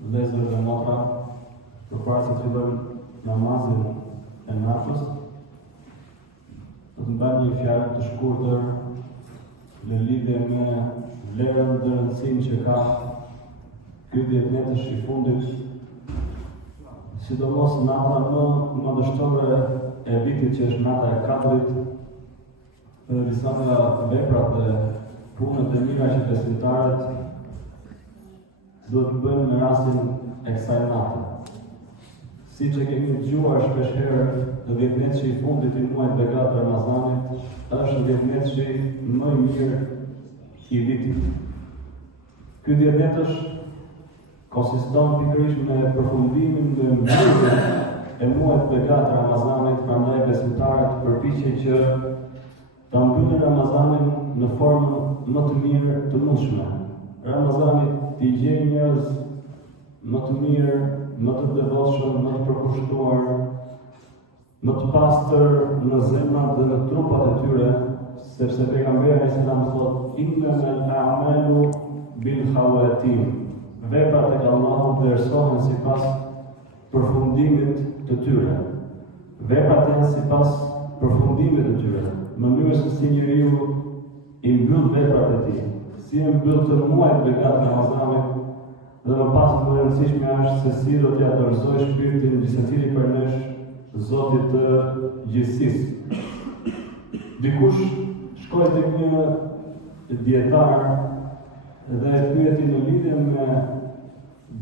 vëllezër dhe motra, përpara se të fillojmë namazin e natës, do të mbajmë një fjalë të shkurtër në lidhje me vlerën dhe rëndësinë që ka ky 10 netësh i fundit, sidomos nata më dështore e vitit që është nata e katërt, dhe disa nga veprat dhe punët e mira që besimtarët do të bëjnë në rastin e kësaj nate. Siç e kemi dëgjuar shpesh herë, 10 netësh i fundit i muajit begat Ramazanit është 10 netësh më i mirë i vitit. Ky 10 netësh konsiston pikërisht me përfundimin dhe mbylljen e muajit begat Ramazanit, prandaj besimtarët përpiqen që ta mbyllin Ramazanin në formën më të mirë të mundshme. Ramazani t'i gjejë njerëz më të mirë, më të devotshëm, më të përkushtuar, më të pastër në zemrat dhe në trupat e tyre, sepse pejgamberi selam thotë innamal a'malu bil khawatim. Veprat tek Allahu vlerësohen sipas përfundimit të tyre. Veprat janë sipas përfundimit të tyre, mënyrës se si njeriu i mbyll veprat e tij, si e mbyll të muajt begat Ramazanit, dhe më pas më rëndësishme është se si do t'ja dorëzoj shpirtin gjithsecili për nesh Zotit të gjithësisë. Dikush shkoi tek një dietar dhe e pyeti në lidhje me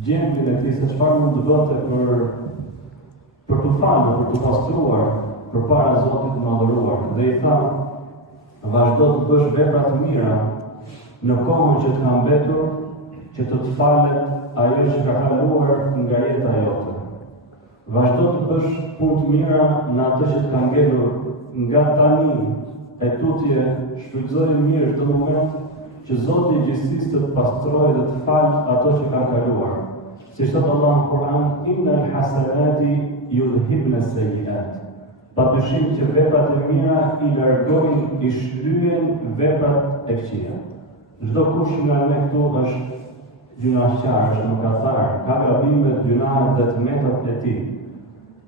gjendjen e tij se çfarë mund të bëte për të falur, për të pastruar përpara Zotit të madhëruar, dhe i tha: vazhdo të bësh vepra të mira në kohën që të ka mbetur, që të falet ajo që ka kaluar nga jeta jote. Vazhdo të bësh punë të mira në atë që të ka ngelur nga tani e tutje, shfrytëzoje mirë këtë moment që Zoti i gjithësisë të pastrojë dhe të falë ato që ka kaluar. Si thot Allahu në Kur'an, innal hasanati yudhibna as-sayyi'at. Padyshim që veprat e mira i largojnë, i shlyejnë veprat e këqija. Çdo kush nga ne këtu është gjunaqar, është mëkatar, ka gabime, gjunahe dhe të metat e tij.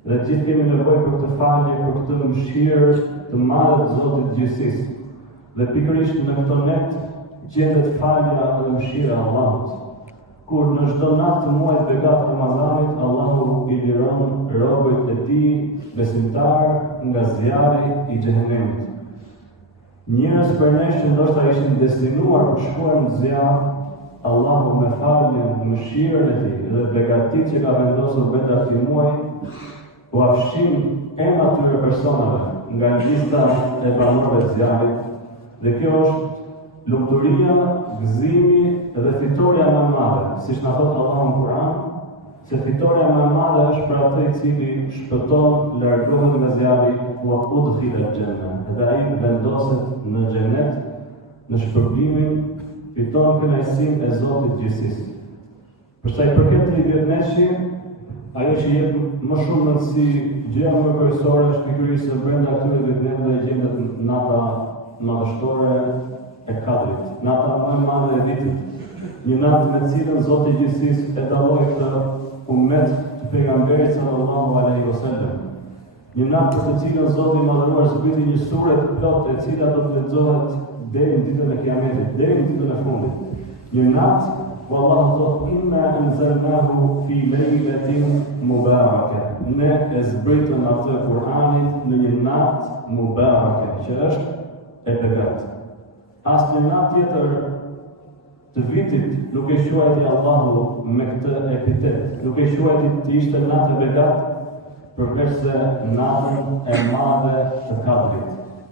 Dhe gjithë kemi nevojë për këtë falje, për këtë mëshirë të madhe të Zotit të gjithësisë. Dhe pikërisht në këtë net gjendet falja dhe mëshira e Allahut. Kur në çdo natë të muajit begat Ramazanit, Allahu i liron robët e tij besimtar nga zjarri i xhehenemit. Njerëz për ne që ndoshta ishin destinuar për shkuar në zjarr, Allahu me faljen, mëshirën e tij dhe begatitë që ka vendosur brenda këtij muaji, u afshin emra atyre personave nga lista e banorëve të zjarrit, dhe kjo është lumturia, gëzimi dhe fitoria më e madhe, siç na thot Allahu në Kur'an, se fitoria më e madhe është për atë i cili shpëton, largohet nga zjarri, wa udkhila al-janna, dhe ai vendoset në xhenet, në shpërblimin, fiton kënaqësinë e Zotit të gjithësisë. Për sa i përket 10 netësh, ajo që jep më shumë rëndësi, gjëja më kryesore është pikërisht se brenda këtyre 10 netëve gjendet nata madhështore e katërt, nata më e madhe e vitit. Një natë me cilën Zoti i gjithësisë e dalloi këtë ummet të pejgamberit sallallahu alaihi wasallam. Një natë për të cilën Zoti i madhëruar zbriti një sure të plotë, e cila do të lexohet deri në ditën e Kiametit, deri në ditën e fundit. Një natë ku Allahu thotë inna anzalnahu fi laylatin mubarake. Ne e zbritëm atë Kur'anit në një natë mubarake, që është e begatë. Asnjë natë tjetër të vitit nuk e quajti Allahu me këtë epitet, nuk e quajti të ishte natë e begatë, përveç se natën e madhe të katërt.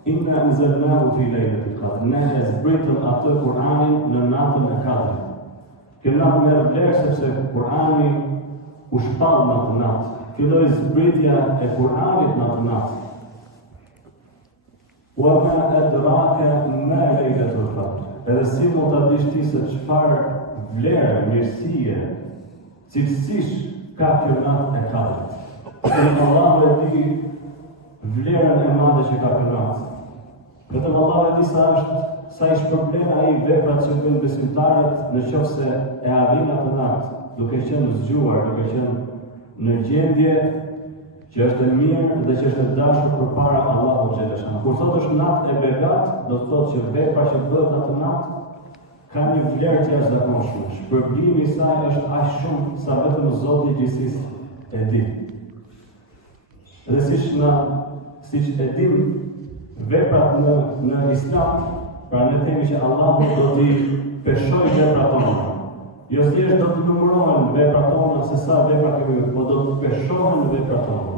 Inna anzalnahu fi laylatil qadr. Ne e zbritëm atë Kur'anin në natën e katërt. Kjo natë merr vlerë sepse Kur'ani u shpall në atë natë. Filloi zbritja e Kur'anit në atë natë. Wa ma adraka ma laylatul qadr. Edhe si mund ta dish ti se çfarë vlerë, mirësie, cilësish ka kjo natë e katërt. Allahu e di vlerën e madhe që ka kjo natë. Vetëm Allahu e di sa është sa i shpërblen ai veprat që bën besimtarët në qoftë se e arrin atë natë, duke qenë zgjuar, duke qenë në gjendje që është e mirë dhe që është e dashur përpara Allahut xhaleshan. Kur thotë natë e begat, do të thotë që vepra që bëhet atë natë ka një vlerë të jashtëzakonshme. Shpërblimi i saj është aq shumë sa vetëm Zoti i gjithësisë e di. Dhe siç e dim, veprat në Islam, pra ne themi që Allahu do t'i peshojë veprat tona. Jo thjesht do të numërohen veprat tona se sa vepra kemi, po do të peshohen veprat tona.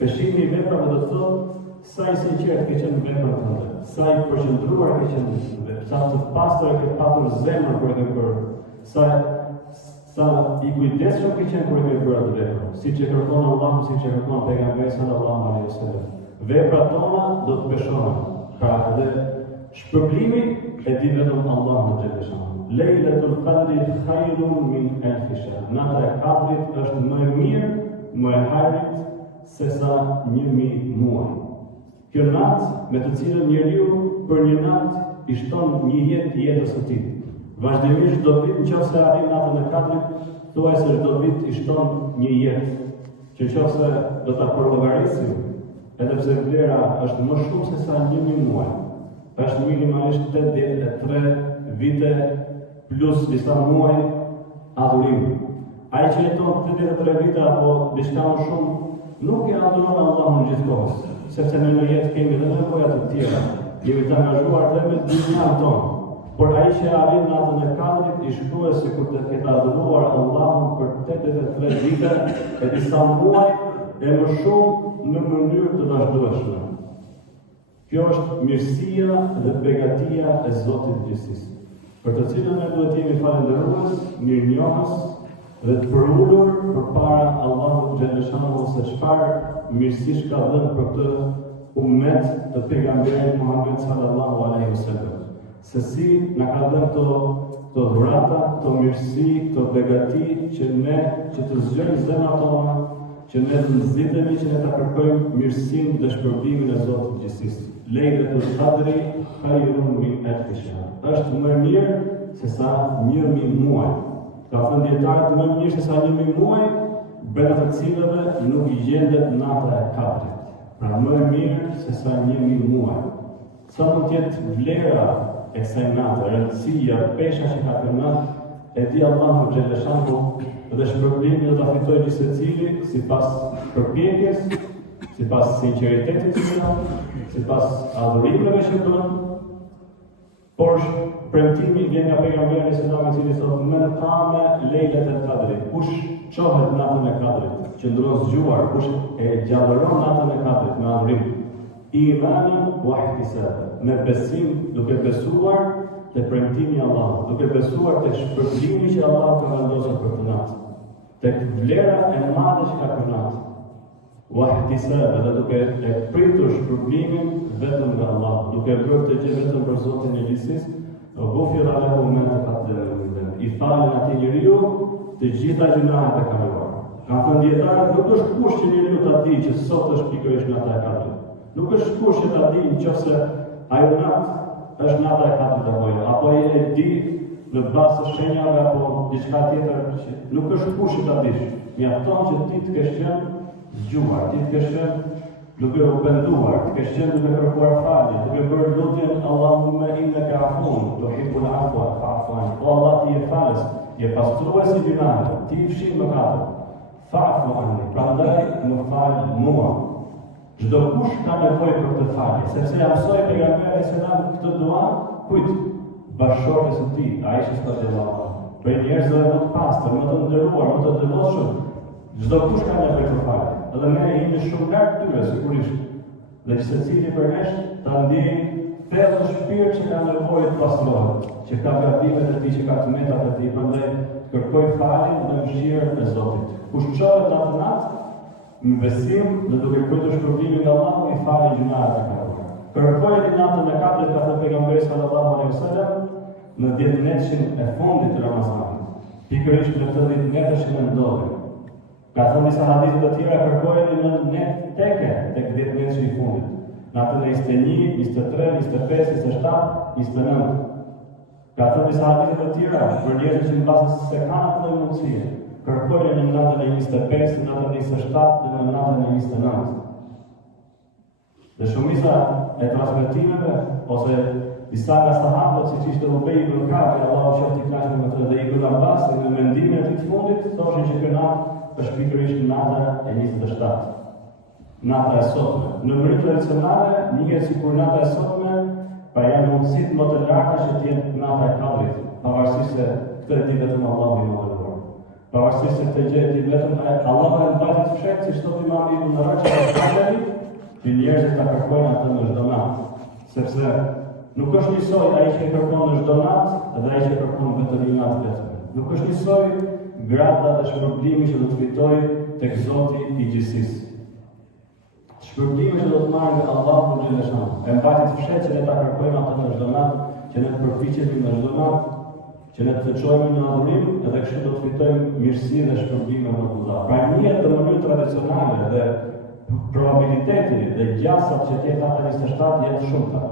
Peshimi i veprave do të thotë sa i sinqert ke qenë veprat tona, sa i përqendruar ke qenë veprat, sa të pastër ke patur zemër kur e ke bërë, sa i kujdesshëm ke qenë kur e ke bërë atë vepër, siç e kërkon Allahu, siç e kërkon pejgamberi sallallahu alaihi wasallam. Veprat tona do të peshohen. Pra dhe shpërblimi e di vetëm Allahu xhaleshan. Lejlatul Qadri khairun min alf shahr. Nata e Kadrit është më e mirë, më e hajrit se sa 1000 muaj. Kjo natë me të cilën njeriu për një natë i shton një jetë jetës së tij. Vazhdimisht çdo vit nëse arrin natën e Kadrit, thuajse çdo vit i shton një jetë. Që nëse do ta përllogarisim, edhe pse vlera është më shumë se sa 1000 muaj, është minimalisht 83 vite plus disa muaj adhurim. Ai që jeton 83 vite apo diçka më shumë, nuk e adhuron Allahun gjithkohës, sepse në jetë kemi edhe nevoja të tjera. Jemi të angazhuar dhe me dynjan tonë. Por ai që arrin natën e Kadrit i shkruhet se kur të ketë adhuruar Allahun për 83 vite e disa muaj e më shumë në mënyrë të vazhdueshme. Kjo është mirësia dhe begatia e Zotit të gjithësisë, për të cilën ne duhet jemi falëndërues, mirënjohës dhe të përulur përpara Allahut xhaleshan se çfarë mirësish ka dhënë për këtë ummet të pejgamberit Muhammed sallallahu alaihi wasallam. Se si na ka dhënë këto dhurata, këto mirësi, këto begati që të zgjojmë zemrat tona, që ne të nxitemi, që ne ta kërkojmë mirësinë dhe shpërblimin e Zotit të gjithësisë. Lejlatul Qadri khairun min alf shahr. Është më mirë se sa 1000 muaj. Ka thënë dietarët më mirë se sa 1000 muaj, brenda të cilëve nuk i gjendet nata e Kadrit. Pra më mirë se sa 1000 muaj. Sa mund të jetë vlera e kësaj nate, rëndësia, pesha që ka kjo natë, e di Allahu xhaleshan dhe shpërblimi do ta fitojë secili sipas përpjekjes, sipas sinqeritetit që ka, sipas adhurimeve që bën. Por premtimi vjen nga pejgamberi sallallahu alaihi wasallam, i cili thotë: "Men qama lejlatul qadri", kush çohet natën e Kadrit, qëndron zgjuar, kush e gjallëron natën e Kadrit me adhurim, imanan wa ihtisaban, me besim, duke besuar te premtimi i Allahut, duke besuar te shpërblimi që Allahu ka vendosur për këtë natë, tek vlera e madhe që ka kjo natë, wa ihtisaban, dhe duke e pritur shpërblimin vetëm nga Allahu, duke bërë të gjë vetëm për Zotin e gjithësisë, ghufira lahu ma taqaddama min dhanbi, i falën atij njeriu të gjitha gjunahet e kaluara. Ka thënë dietarët, nuk është kusht që njeriu ta di që sot është pikërisht nata e Kadrit. Nuk është kusht që ta di nëse ajo natë është nata e Kadrit apo jo, apo e di në bazë të shenjave apo diçka tjetër, nuk është kusht që ta dish. Mjafton që ti të kesh qenë zgjuar, ti të kesh qenë duke u penduar, të kesh qenë duke kërkuar falje, duke bërë lutjen Allahumma innaka afun tuhibbul afwa fa'fu anni. O Allah, ti je falës, je pastrues i gjunave, ti i fshin mëkatet. Fa'fu anni, prandaj më fal mua. Çdo kush ka nevojë për këtë falje, sepse ja mësoi pejgamberi sallallahu këtë dua kujt? Bashkëshortes së tij, Aishës radhiyallahu anha. Për njerëzve më të pastër, më të nderuar, më të devotshëm, çdo kush ka nevojë për falje. Edhe ne jemi shumë larg tyre sigurisht. Dhe secili për nesh ta ndjej thellë shpirt që ka nevojë të pastrohet, që ka gabimet e tij, që ka tmetat e tij, prandaj kërkoj faljen dhe mëshirën e Zotit. Kush çohet atë natë me besim dhe duke pritur shpërblimin nga Allahu, i falë gjunahet e kaluara. Kërkojeni natën e Kadrit, ka thënë pejgamberi sallallahu alaihi wasallam, në 10 netëshin e fundit të Ramazanit. Pikërisht në 10 netësh që ndodhin. Ka thënë disa hadithe të tjera, kërkojeni në net teke tek 10 netësh i fundit. natën e 21, 23, 25, 27, 29. Ka thënë disa hadithe të tjera për njerëzit që në basë se kanë atë mundësie, kërkojnë në natën e 25, në natën e 27 dhe në natën e 29. Dhe shumica e transmetimeve ose disa nga sahabët, siç ishte Ubej ibn Ka'b, Allahu qoftë i kënaqur me të, dhe Ibn Abbas, në mendimin e tij të fundit, thoshin që kjo natë është pikërisht nata e 27. Nata e sotme. Në mënyrë tradicionale, njihet sikur nata e sotme pa janë mundësitë më të larta që të jetë nata e Kadrit, pavarësisht se këtë e di vetëm Allahu i mëdhenuar. Pavarësisht se këtë gjë e di vetëm Allahu e mbajti të fshehtë, siç thotë Imam Ibn Rajab, që njerëzit ta kërkojnë atë në çdo natë, sepse nuk është njësoj ai që kërkon në çdo natë dhe ai që kërkon vetëm një natë vetëm. Nuk është njësoj grada dhe shpërblimi që do të fitoj tek Zoti i gjithësisë. Shpërblimi që do të marrë nga Allahu në xheleshan. E mbajti të fshehtë që ne ta kërkojmë atë në çdo natë, që ne të përpiqemi në çdo natë, që ne të çojmë në adhurim, edhe kështu do të fitojmë mirësi dhe shpërblim nga Allah. Pra njihet në mënyrë tradicionale dhe probabiliteti dhe gjasat që të jetë nata 27 janë shumëta.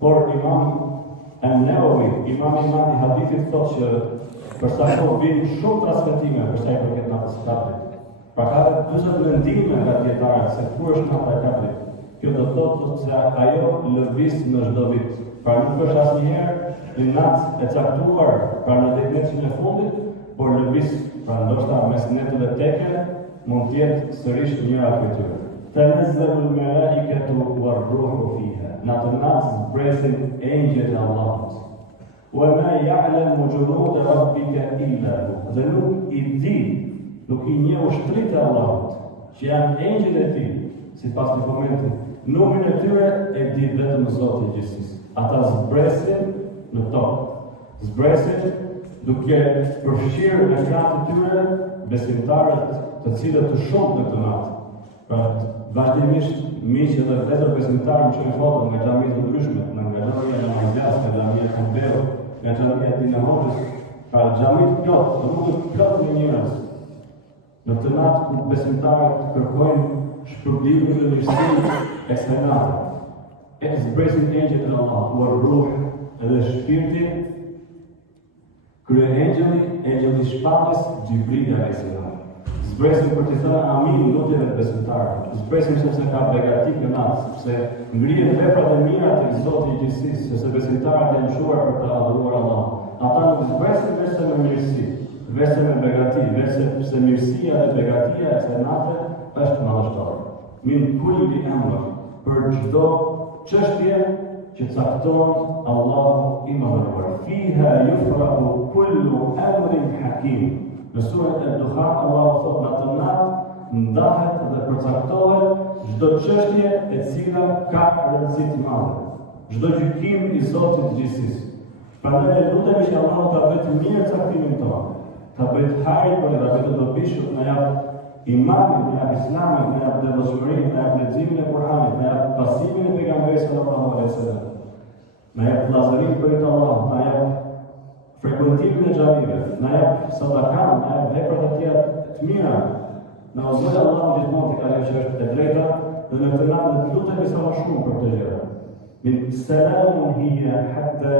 Por Imam an-Nawawi, imam i hadithit, thotë që për sa kohë vijnë shumë transmetime për sa i përket natës së Kadrit. Pra ka 40 mendime nga dietarët se kur është nata e Kadrit. Kjo do të thotë se ajo lëviz në çdo vit. Pra nuk është asnjëherë një natë e caktuar pra në 10 netën e fundit, por lëviz, pra ndoshta mes netëve teke mund të jetë sërish njëra prej tyre. Tanazzalul malaikatu war-ruhu fiha. Natë zbresin engjëjt e Allahut. Wa ma ya'lamu junuda rabbika illa hu. Dhe nuk i di, nuk i njeh ushtrit e Allahut, që janë engjëjt e tij, sipas dokumentit. Numrin e tyre e di vetëm Zoti i gjithësisë. Ata zbresin në tokë. Zbresin duke përfshirë në kratë të tyre besimtarët të cilët të shumë në këtë natë. Pra, vazhdimisht miqë dhe vëllezër besimtarë më shojnë foto nga xhamitë të ndryshme, nga xhamia e Majdas, nga xhamia e Kambeu, nga xhamia e Dinahoxhës, pra xhamitë plot, rrugët plot me njerëz. Në këtë natë ku besimtarët kërkojnë shpërblimin dhe mirësinë e kësaj nate. E zbresin engjëjt e Allahut, war-ruh edhe shpirti, engjëlli shpallës Xhibrili alayhis salam. Zbresim për të thënë amin lutjeve të besimtarëve. Zbresim sepse ka begati në natë, sepse ngrihen veprat e mira tek Zoti i gjithësisë, sepse besimtarët janë mëshuar për të adhuruar Allahun. Ata nuk zbresin vetëm me mirësi, vetëm me begati, vetëm sepse mirësia dhe begatia e kësaj nate është madhështore. Min kulli amr, për çdo çështje që cakton Allahu i madhëruar. Fiha yufrahu kullu amrin hakim. Në surën e-Dukhan, Allahu thotë në atë natë ndahet dhe përcaktohet çdo çështje e cila ka rëndësi të madhe, çdo gjykim i Zotit të gjithësisë. Prandaj lutemi që Allahu ta bëjë të mirë caktimin tonë, ta bëjë të hajër për ta bëjë të dobishëm, na jap imanin, na jap islamin, na jap devotshmërinë, na jap leximin e Kuranit, na jap pasimin e pejgamberit sallallahu alaihi wasallam, na jap vllazërinë për Allah, na jap frekuentimin e xhamive, na jap sadakan, na jap veprat e tjera të mira. Na ozoj Allahu gjithmonë tek ajo që është e drejta dhe në këtë natë ne lutemi sa më shumë për këtë gjë. Min salamun hiya hatta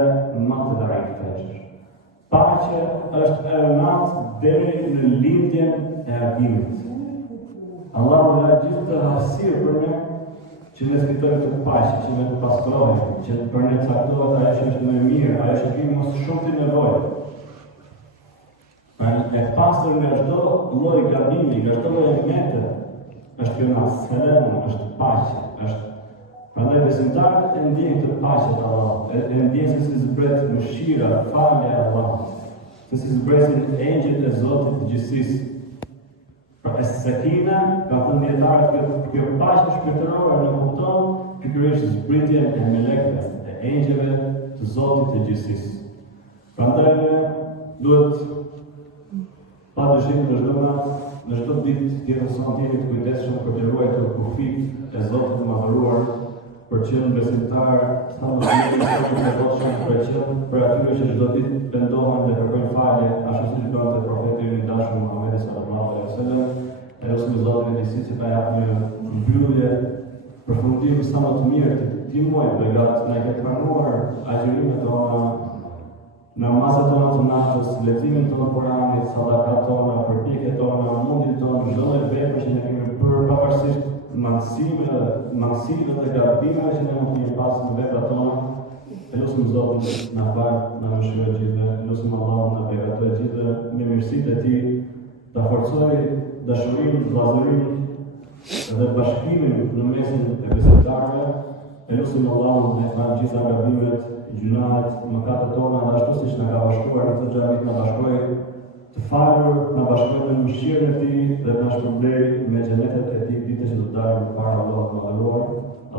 matla'i al-fajr. Paqja është e natë deri në lindjen e agimit. Allahu na gjithë të hapësirë për ne që ne fitojmë të paqe, që ne të pastrohemi, që për ne caktohet ajo që është më mirë, ajo që kemi mos shumë të nevojë. E pastër nga çdo lloj gabimi, nga çdo lloj mete, është kjo natë, selam, është paqe, është. Prandaj besimtarët e ndjejnë të paqen e Allahut, e ndjejnë se si zbret mëshira, falja e Allahut, se si zbresin engjëjt e Zotit të gjithësisë. Pra es-sakina, ka thënë dietarët, kjo paqe shpirtërore në kupton pikërisht zbritjen e melekëve, e engjëjve të Zotit të gjithësisë. Prandaj duhet padyshim në çdo natë, në çdo ditë tjetër sa të jemi të kujdesshëm për të ruajtur kufit e Zotit të madhëruar, për qenë besimtar, sa më shumë të devotshëm për atyre që çdo ditë pendohen dhe kërkojnë falje, ashtu siç bënte profeti i dashur Muhamedi sallallahu alaihi wasallam. Ose me Zotin e gjithësisë që ta japë një mbyllje përfundim sa më të mirë të ndihmoj begat na ke pranuar agjërimet tona, namazet tona të natës, leximin tonë të Kuranit, sadakat tona, përpjekjet tona, mundin tonë, çdo lloj vepre që ne kemi bërë pavarësisht mangësive dhe gabimeve që ne mund të kemi pasur në veprat tona. Lutim Zotin na fal, na mëshiroj gjithëve, lutim Allahun na beqatoj gjithëve me mirësitë e Tij, ta forcoj dashurinë, vllazërinë dhe bashkimin në mesin e besimtarëve. Lutim Allahun të fal gjitha gabimet, gjunahet, mëkatet tona, dhe ashtu siç na ka bashkuar në këtë xhamit na bashkoi të falur, na bashkoi me mëshirën e Tij dhe na shpërblej me xhenetet e Tij ditës që do të dalë para Allahut të mëdhëruar.